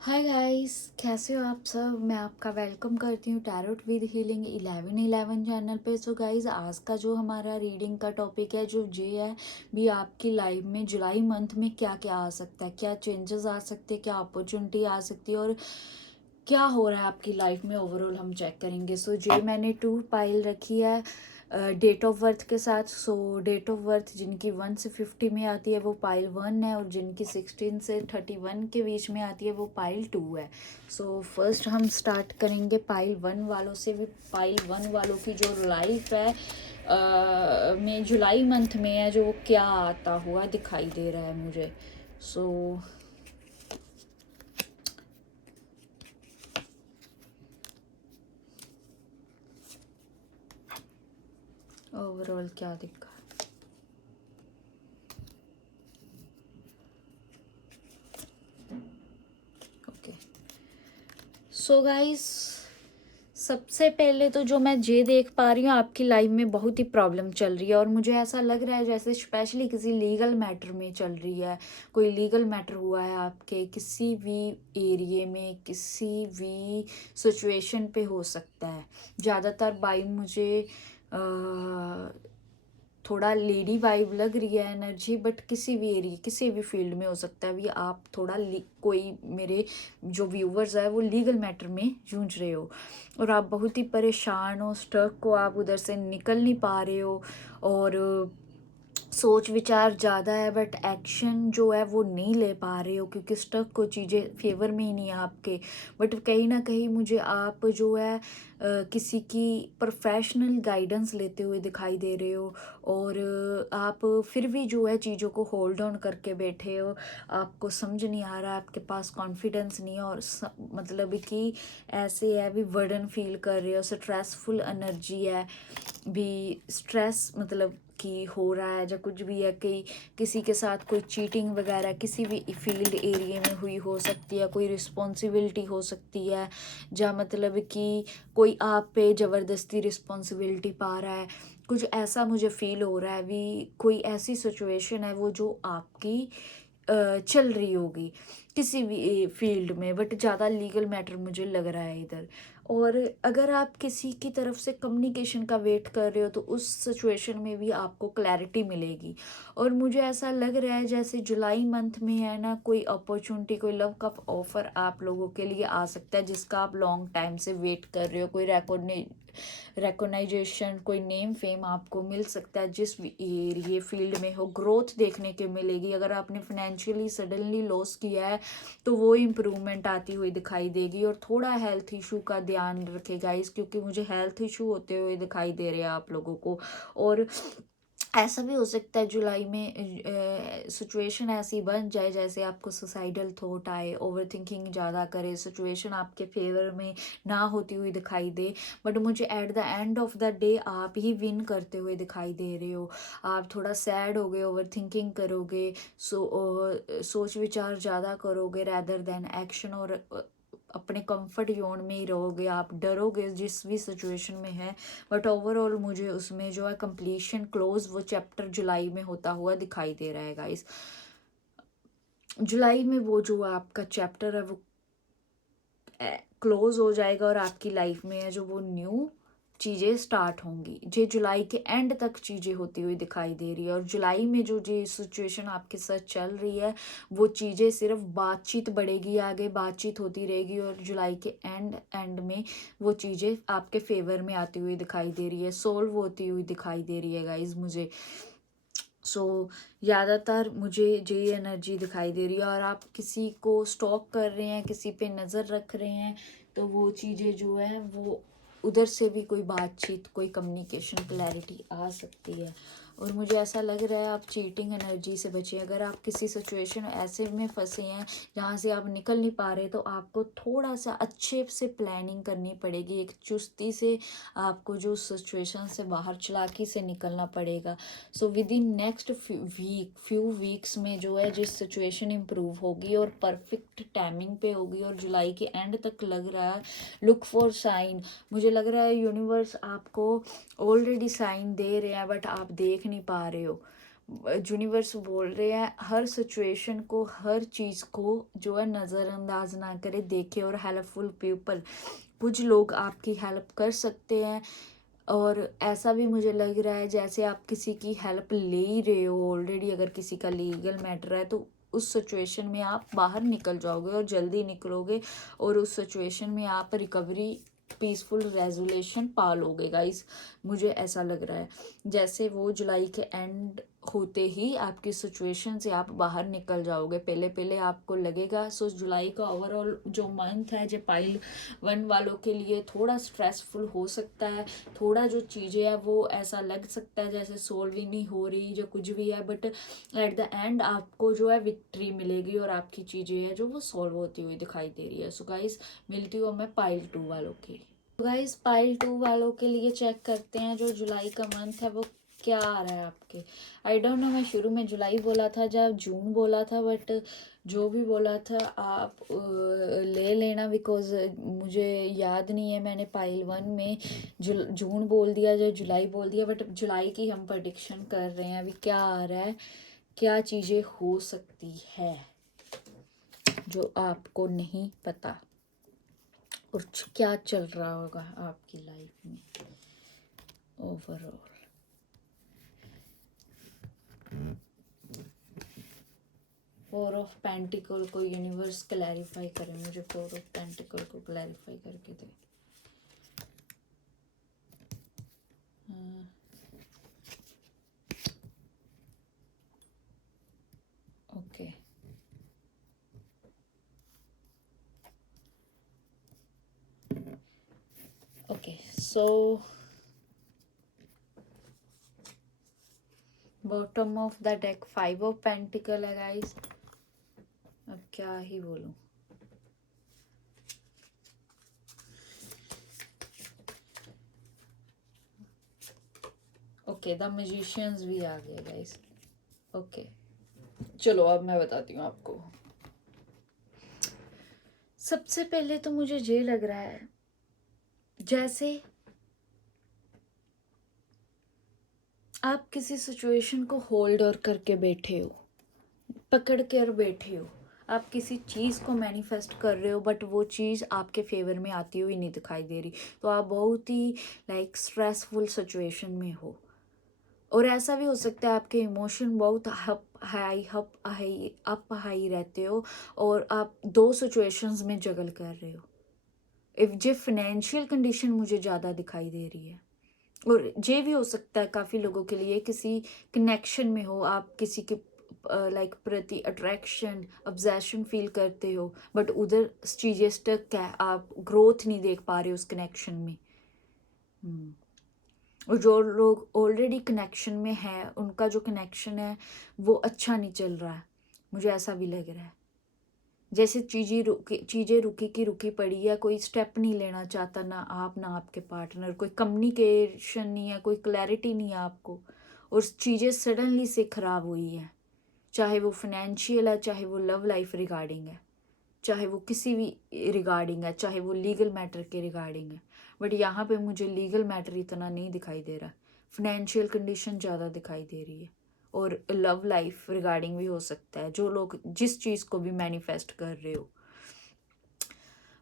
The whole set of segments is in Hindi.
हाय गाइस, कैसे हो आप सब। मैं आपका वेलकम करती हूँ टैरोट विद हीलिंग 1111 चैनल पे। सो गाइस, आज का जो हमारा रीडिंग का टॉपिक है जो ये है भी आपकी लाइफ में जुलाई मंथ में क्या क्या आ सकता है, क्या चेंजेस आ सकते हैं, क्या अपॉर्चुनिटी आ सकती है और क्या हो रहा है आपकी लाइफ में ओवरऑल हम चेक करेंगे। सो ये मैंने 2 पाइल रखी है डेट ऑफ बर्थ के साथ। सो डेट ऑफ बर्थ जिनकी 1 से 50 में आती है वो पाइल 1 है, और जिनकी 16 से 31 के बीच में आती है वो पाइल 2 है। सो फर्स्ट हम स्टार्ट करेंगे पाइल 1 वालों से भी। पाइल 1 वालों की जो लाइफ है में जुलाई मंथ में है, जो वो क्या आता हुआ दिखाई दे रहा है मुझे। सो ओवरऑल क्या दिखा। ओके, सो गाइस, सबसे पहले तो जो मैं ये देख पा रही हूँ आपकी लाइफ में बहुत ही प्रॉब्लम चल रही है, और मुझे ऐसा लग रहा है जैसे स्पेशली किसी लीगल मैटर में चल रही है। कोई लीगल मैटर हुआ है आपके किसी भी एरिए में, किसी भी सिचुएशन पे हो सकता है। ज़्यादातर बाई मुझे थोड़ा लेडी वाइब लग रही है एनर्जी, बट किसी भी एरिया किसी भी फील्ड में हो सकता है। भी आप थोड़ा कोई मेरे जो व्यूवर्स है वो लीगल मैटर में जूझ रहे हो, और आप बहुत ही परेशान हो, स्टक को आप उधर से निकल नहीं पा रहे हो, और सोच विचार ज़्यादा है बट एक्शन जो है वो नहीं ले पा रहे हो, क्योंकि स्टक को चीज़ें फेवर में ही नहीं है आपके। बट कहीं ना कहीं मुझे आप जो है किसी की प्रोफेशनल गाइडेंस लेते हुए दिखाई दे रहे हो, और आप फिर भी जो है चीज़ों को होल्ड ऑन करके बैठे हो। आपको समझ नहीं आ रहा, आपके पास कॉन्फिडेंस नहीं है, और मतलब कि ऐसे है भी वर्डन फील कर रहे हो, स्ट्रेसफुल एनर्जी है भी। स्ट्रेस मतलब कि हो रहा है, या कुछ भी है कि किसी के साथ कोई चीटिंग वगैरह किसी भी फील्ड एरिया में हुई हो सकती है, कोई रिस्पॉन्सिबिलिटी हो सकती है, या मतलब कि कोई आप पे ज़बरदस्ती रिस्पॉन्सिबिलिटी पा रहा है। कुछ ऐसा मुझे फील हो रहा है भी, कोई ऐसी सिचुएशन है वो जो आपकी चल रही होगी किसी भी फील्ड में, बट ज़्यादा लीगल मैटर मुझे लग रहा है इधर। और अगर आप किसी की तरफ से कम्युनिकेशन का वेट कर रहे हो तो उस सिचुएशन में भी आपको क्लैरिटी मिलेगी। और मुझे ऐसा लग रहा है जैसे जुलाई मंथ में है ना, कोई अपॉर्चुनिटी, कोई लव का ऑफर आप लोगों के लिए आ सकता है जिसका आप लॉन्ग टाइम से वेट कर रहे हो। कोई रिकॉग्नाइजेशन, कोई नेम फेम आपको मिल सकता है जिस भी एरिए फील्ड में हो। ग्रोथ देखने के मिलेगी। अगर आपने फाइनेंशियली सडनली लॉस किया है तो वो इम्प्रूवमेंट आती हुई दिखाई देगी। और थोड़ा हेल्थ इशू का ध्यान रखेगा इस, क्योंकि मुझे हेल्थ इशू होते हुए दिखाई दे रहे हैं आप लोगों को। और ऐसा भी हो सकता है जुलाई में सिचुएशन ऐसी बन जाए जैसे आपको सुसाइडल थॉट आए, ओवर थिंकिंग ज़्यादा करे, सिचुएशन आपके फेवर में ना होती हुई दिखाई दे। बट मुझे at the end of the day आप ही विन करते हुए दिखाई दे रहे हो। आप थोड़ा सैड होगे, ओवर थिंकिंग करोगे, सोच विचार ज़्यादा करोगे रैदर देन एक्शन, और अपने कंफर्ट जोन में ही रहोगे। आप डरोगे जिस भी सिचुएशन में है, बट ओवरऑल मुझे उसमें जो है कंप्लीशन क्लोज वो चैप्टर जुलाई में होता हुआ दिखाई दे रहा है गाइस। जुलाई में वो जो आपका चैप्टर है वो क्लोज हो जाएगा, और आपकी लाइफ में है जो वो न्यू चीज़ें स्टार्ट होंगी। ये जुलाई के एंड तक चीज़ें होती हुई दिखाई दे रही है, और जुलाई में जो ये सिचुएशन आपके साथ चल रही है वो चीज़ें सिर्फ बातचीत बढ़ेगी, आगे बातचीत होती रहेगी, और जुलाई के एंड में वो चीज़ें आपके फेवर में आती हुई दिखाई दे रही है, सोल्व होती हुई दिखाई दे रही है गाइज मुझे। सो ज़्यादातर मुझे ये एनर्जी दिखाई दे रही है। और आप किसी को स्टॉक कर रहे हैं, किसी पे नज़र रख रहे हैं, तो वो चीज़ें जो है वो उधर से भी कोई बातचीत, कोई कम्युनिकेशन क्लैरिटी आ सकती है। और मुझे ऐसा लग रहा है आप चीटिंग एनर्जी से बचें। अगर आप किसी सिचुएशन ऐसे में फंसे हैं जहाँ से आप निकल नहीं पा रहे, तो आपको थोड़ा सा अच्छे से प्लानिंग करनी पड़ेगी, एक चुस्ती से आपको जो सिचुएशन से बाहर चालाकी से निकलना पड़ेगा। So with in next few weeks में जो है जिस सिचुएशन इम्प्रूव होगी और परफेक्ट टाइमिंग पे होगी, और जुलाई के एंड तक लग रहा है लुक फॉर साइन। मुझे लग रहा है यूनिवर्स आपको ऑलरेडी साइन दे रहे हैं, बट आप देख नहीं पा रहे हो। यूनिवर्स बोल रहे हैं हर सिचुएशन को, हर चीज़ को जो है नज़रअंदाज ना करे, देखे और हेल्पफुल पीपल, कुछ लोग आपकी हेल्प कर सकते हैं। और ऐसा भी मुझे लग रहा है जैसे आप किसी की हेल्प ले ही रहे हो ऑलरेडी, अगर किसी का लीगल मैटर है तो उस सिचुएशन में आप बाहर निकल जाओगे और जल्दी निकलोगे, और उस सिचुएशन में आप रिकवरी, पीसफुल रेजोल्यूशन पा लोगे गाइस। मुझे ऐसा लग रहा है जैसे वो जुलाई के एंड होते ही आपकी सिचुएशन से आप बाहर निकल जाओगे। पहले पहले आपको लगेगा। सो जुलाई का ओवरऑल जो मंथ है जो पाइल 1 वालों के लिए थोड़ा स्ट्रेसफुल हो सकता है, थोड़ा जो चीज़ें हैं वो ऐसा लग सकता है जैसे सोल्व ही नहीं हो रही जो कुछ भी है, बट एट द एंड आपको जो है विक्ट्री मिलेगी और आपकी चीज़ें हैं जो वो सॉल्व होती हुई दिखाई दे रही है। सो गाइस मिलती हूँ मैं पाइल 2 वालों की। गाइस पाइल 2 वालों के लिए चेक करते हैं जो जुलाई का मंथ है वो क्या आ रहा है आपके। आई डोंट नो, मैं शुरू में जुलाई बोला था जब जून बोला था, बट जो भी बोला था आप ले लेना, बिकॉज मुझे याद नहीं है मैंने पाइल 1 में जून बोल दिया या जुलाई बोल दिया, बट जुलाई की हम प्रडिक्शन कर रहे हैं। अभी क्या आ रहा है, क्या चीज़ें हो सकती है जो आपको नहीं पता, और क्या चल रहा होगा आपकी लाइफ में ओवरऑल। फोर ऑफ पेंटिकल को यूनिवर्स क्लैरिफाई करे, मुझे फोर ऑफ पेंटिकल को क्लैरिफाई करके दे। Okay okay, so bottom of the deck 5 of pentacles है गाइस। अब क्या ही बोलूं। ओके द मैजिशियंस भी आ गए गाइस। ओके चलो अब मैं बताती हूँ आपको। सबसे पहले तो मुझे ये लग रहा है जैसे आप किसी सिचुएशन को होल्ड और करके बैठे हो, पकड़ कर बैठे हो। आप किसी चीज़ को मैनिफेस्ट कर रहे हो बट वो चीज़ आपके फेवर में आती हुई नहीं दिखाई दे रही, तो आप बहुत ही लाइक स्ट्रेसफुल सिचुएशन में हो। और ऐसा भी हो सकता है आपके इमोशन बहुत अप हाई रहते हो और आप 2 सिचुएशंस में जगल कर रहे हो। इफ जे फाइनेंशियल कंडीशन मुझे ज़्यादा दिखाई दे रही है, और ये भी हो सकता है काफ़ी लोगों के लिए किसी कनेक्शन में हो, आप किसी के लाइक प्रति अट्रैक्शन ऑब्सेशन फील करते हो, बट उधर चीज़ें स्टक है, आप ग्रोथ नहीं देख पा रहे हो उस कनेक्शन में। और जो लोग ऑलरेडी कनेक्शन में है उनका जो कनेक्शन है वो अच्छा नहीं चल रहा है, मुझे ऐसा भी लग रहा है जैसे चीज़ें रुकी की रुकी पड़ी है, कोई स्टेप नहीं लेना चाहता, ना आप ना आपके पार्टनर, कोई कम्युनिकेशन नहीं है, कोई क्लैरिटी नहीं है आपको, और चीज़ें सडनली से ख़राब हुई है, चाहे वो फाइनेंशियल है, चाहे वो लव लाइफ रिगार्डिंग है, चाहे वो किसी भी रिगार्डिंग है, चाहे वो लीगल मैटर के रिगार्डिंग है। बट यहाँ पे मुझे लीगल मैटर इतना नहीं दिखाई दे रहा, फाइनेंशियल कंडीशन ज़्यादा दिखाई दे रही है, और लव लाइफ रिगार्डिंग भी हो सकता है जो लोग जिस चीज़ को भी मैनिफेस्ट कर रहे हो।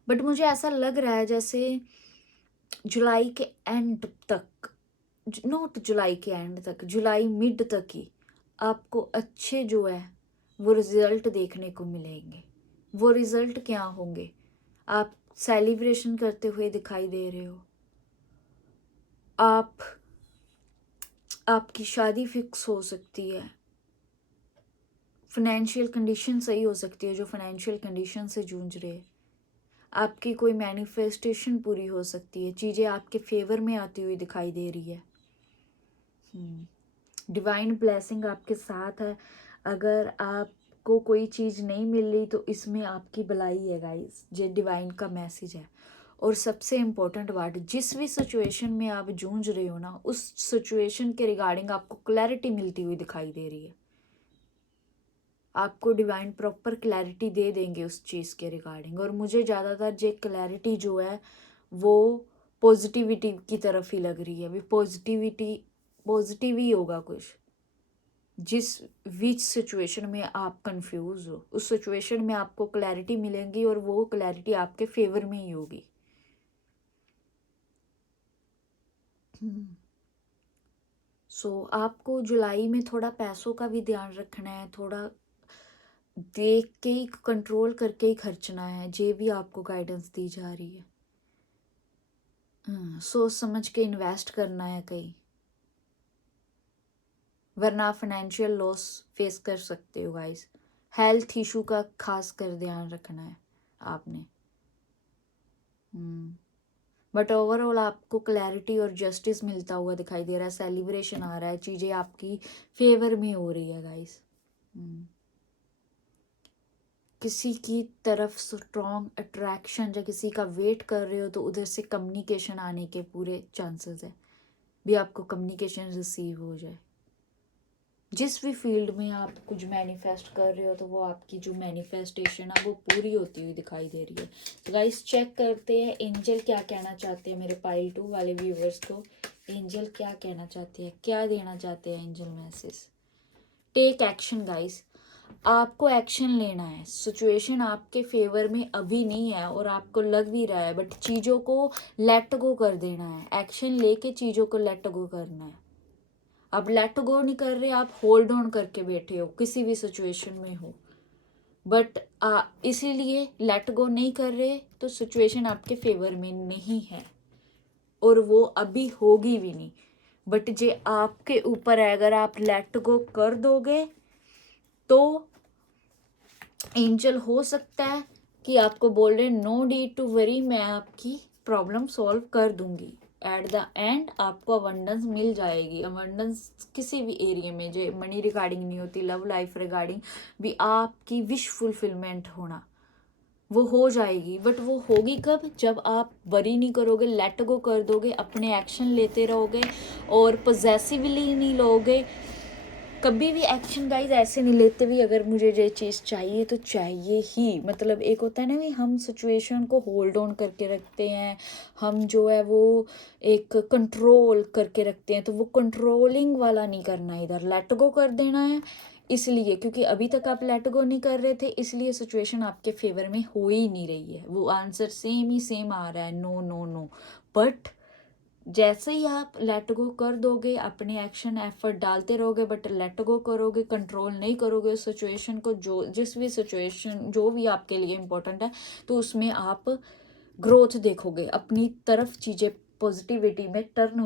बट मुझे ऐसा लग रहा है जैसे जुलाई के एंड तक, नॉट जुलाई के एंड तक, जुलाई मिड तक ही आपको अच्छे जो है वो रिजल्ट देखने को मिलेंगे। वो रिजल्ट क्या होंगे, आप सेलिब्रेशन करते हुए दिखाई दे रहे हो, आपकी शादी फिक्स हो सकती है, फाइनेंशियल कंडीशन सही हो सकती है जो फाइनेंशियल कंडीशन से जूझ रहे हैं, आपकी कोई मैनिफेस्टेशन पूरी हो सकती है, चीज़ें आपके फेवर में आती हुई दिखाई दे रही है। डिवाइन ब्लेसिंग आपके साथ है। अगर आपको कोई चीज़ नहीं मिल रही तो इसमें आपकी भलाई है गाइस, ये डिवाइन का मैसेज है। और सबसे इम्पोर्टेंट बात, जिस भी सिचुएशन में आप जूझ रहे हो ना, उस सिचुएशन के रिगार्डिंग आपको क्लैरिटी मिलती हुई दिखाई दे रही है। आपको डिवाइन प्रॉपर क्लैरिटी दे देंगे उस चीज़ के रिगार्डिंग, और मुझे ज़्यादातर ये क्लैरिटी जो है वो पॉजिटिविटी की तरफ ही लग रही है। अभी पॉजिटिव ही होगा कुछ, जिस विच सिचुएशन में आप कंफ्यूज हो, उस सिचुएशन में आपको क्लैरिटी मिलेगी और वो क्लैरिटी आपके फेवर में ही होगी। सो आपको जुलाई में थोड़ा पैसों का भी ध्यान रखना है, थोड़ा देख के ही कंट्रोल करके ही खर्चना है, जे भी आपको गाइडेंस दी जा रही है। सोच समझ के इन्वेस्ट करना है कहीं, वरना फाइनेंशियल लॉस फेस कर सकते हो गाइस। हेल्थ इशू का खास कर ध्यान रखना है आपने। बट ओवरऑल आपको क्लैरिटी और जस्टिस मिलता हुआ दिखाई दे रहा है, सेलिब्रेशन आ रहा है, चीज़ें आपकी फेवर में हो रही है गाइस। किसी की तरफ स्ट्रॉन्ग अट्रैक्शन या किसी का वेट कर रहे हो तो उधर से कम्युनिकेशन आने के पूरे चांसेस है, भी आपको कम्युनिकेशन रिसीव हो जाए। जिस भी फील्ड में आप कुछ मैनिफेस्ट कर रहे हो तो वो आपकी जो मैनिफेस्टेशन है वो पूरी होती हुई दिखाई दे रही है। तो गाइस चेक करते हैं एंजल क्या कहना चाहते हैं मेरे पाइल 2 वाले व्यूवर्स को। एंजल क्या कहना चाहते हैं, क्या देना चाहते हैं angel message. Take action guys, आपको एक्शन लेना है। सिचुएशन आपके फेवर में अभी नहीं है और आपको लग भी रहा है, बट चीज़ों को लेट गो कर देना है। एक्शन लेके चीज़ों को लेट गो करना है। अब लेट गो नहीं कर रहे, आप होल्ड ऑन करके बैठे हो, किसी भी सिचुएशन में हो, बट इसीलिए लेट गो नहीं कर रहे तो सिचुएशन आपके फेवर में नहीं है और वो अभी होगी भी नहीं। बट जे आपके ऊपर है, अगर आप लेट गो कर दोगे तो एंजल हो सकता है कि आपको बोल रहे नो नीड टू वरी, मैं आपकी प्रॉब्लम सॉल्व कर दूंगी। एट द एंड आपको अबंडेंस मिल जाएगी। अबंडेंस किसी भी एरिया में, जो मनी रिगार्डिंग नहीं होती, लव लाइफ रिगार्डिंग भी आपकी विश फुलफिलमेंट होना वो हो जाएगी। बट वो होगी कब, जब आप वरी नहीं करोगे, लेट गो कर दोगे, अपने एक्शन लेते रहोगे और पोजेसिवली नहीं लोगे। कभी भी एक्शन गाइज ऐसे नहीं लेते भी अगर मुझे ये चीज़ चाहिए तो चाहिए ही। मतलब एक होता है ना भी हम सिचुएशन को होल्ड ऑन करके रखते हैं, हम जो है वो एक कंट्रोल करके रखते हैं, तो वो कंट्रोलिंग वाला नहीं करना है, इधर लेट गो कर देना है। इसलिए क्योंकि अभी तक आप लेट गो नहीं कर रहे थे, इसलिए सिचुएशन आपके फेवर में हो ही नहीं रही है। वो आंसर सेम ही सेम आ रहा है, नो नो नो। बट जैसे ही आप लेट गो कर दोगे, अपने एक्शन एफर्ट डालते रहोगे बट लेट गो करोगे, कंट्रोल नहीं करोगे उस सिचुएशन को, जो जिस भी सिचुएशन जो भी आपके लिए इम्पोर्टेंट है, तो उसमें आप ग्रोथ देखोगे, अपनी तरफ चीज़ें पॉजिटिविटी में टर्न